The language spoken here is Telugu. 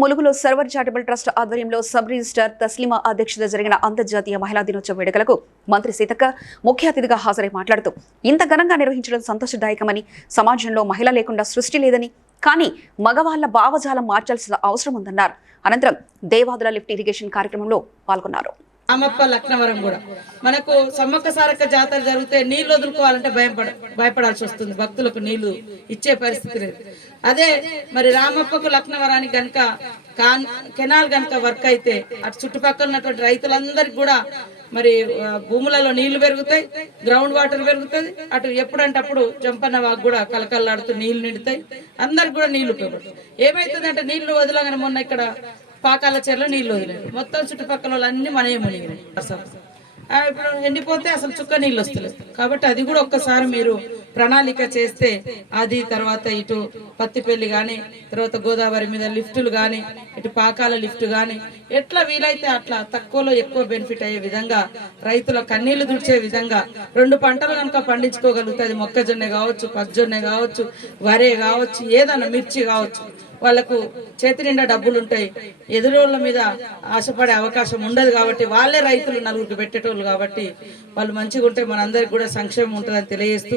ములుగులో సర్వర్ చారిటబుల్ ట్రస్ట్ ఆధ్వర్యంలో సబ్ రిజిస్టార్ తస్లిమా అధ్యక్షత జరిగిన అంతర్జాతీయ మహిళా దినోత్సవ వేడుకలకు మంత్రి సీతక్క ముఖ్య అతిథిగా హాజరై మాట్లాడుతూ ఇంత ఘనంగా నిర్వహించడం సంతోషదాయకమని సమాజంలో మహిళ లేకుండా సృష్టి లేదని కానీ మగవాళ్ళ భావజాలం మార్చాల్సిన అవసరం ఉందన్నారు. అనంతరం దేవాదుల లిఫ్ట్ ఇరిగేషన్ కార్యక్రమంలో పాల్గొన్నారు. రామప్ప లక్నవరం కూడా. మనకు సమ్మక్క సారక్క జాతర జరిగితే నీళ్ళు వదులుకోవాలంటే భయపడ భయపడాల్సి వస్తుంది. భక్తులకు నీళ్ళు ఇచ్చే పరిస్థితి లేదు. అదే మరి రామప్పకు లక్నవరానికి గనక కాన్ కెనాల్ గనక వర్క్ అయితే అటు చుట్టుపక్కల ఉన్నటువంటి రైతులందరికీ కూడా మరి భూములలో నీళ్ళు పెరుగుతాయి గ్రౌండ్ వాటర్ పెరుగుతుంది అటు ఎప్పుడంటే అప్పుడు జంపన్న వాకు కూడా కలకల్లాడుతూ నీళ్ళు నిండుతాయి అందరికి కూడా నీళ్ళు ఉపయోగపడతాయి. ఏమైతుందంటే నీళ్ళు వదలగానే మొన్న ఇక్కడ పాకాల చెర్లో నీళ్ళు వదిలేదు మొత్తం చుట్టుపక్కల వాళ్ళన్నీ మనమే మునిగినాయి. ఇప్పుడు ఎండిపోతే అసలు చుక్క నీళ్ళు వస్తలేదు. కాబట్టి అది కూడా ఒక్కసారి మీరు ప్రణాళిక చేస్తే అది తర్వాత ఇటు పత్తిపల్లి కానీ తర్వాత గోదావరి మీద లిఫ్టులు కానీ ఇటు పాకాల లిఫ్ట్ కానీ ఎట్లా వీలైతే అట్లా తక్కువలో ఎక్కువ బెనిఫిట్ అయ్యే విధంగా రైతుల కన్నీళ్ళు దుడిచే విధంగా రెండు పంటలు కనుక పండించుకోగలుగుతుంది మొక్కజొన్న కావచ్చు పచ్చజొన్న కావచ్చు వరే కావచ్చు ఏదన్నా మిర్చి కావచ్చు వాళ్ళకు చేతి నిండా డబ్బులు ఉంటాయి ఎదురోళ్ళ మీద ఆశపడే అవకాశం ఉండదు కాబట్టి వాళ్ళే రైతులు నలుగురికి పెట్టేటోళ్ళు కాబట్టి వాళ్ళు మంచిగా ఉంటే మనందరికి కూడా సంక్షేమం ఉంటుందని తెలియజేస్తూ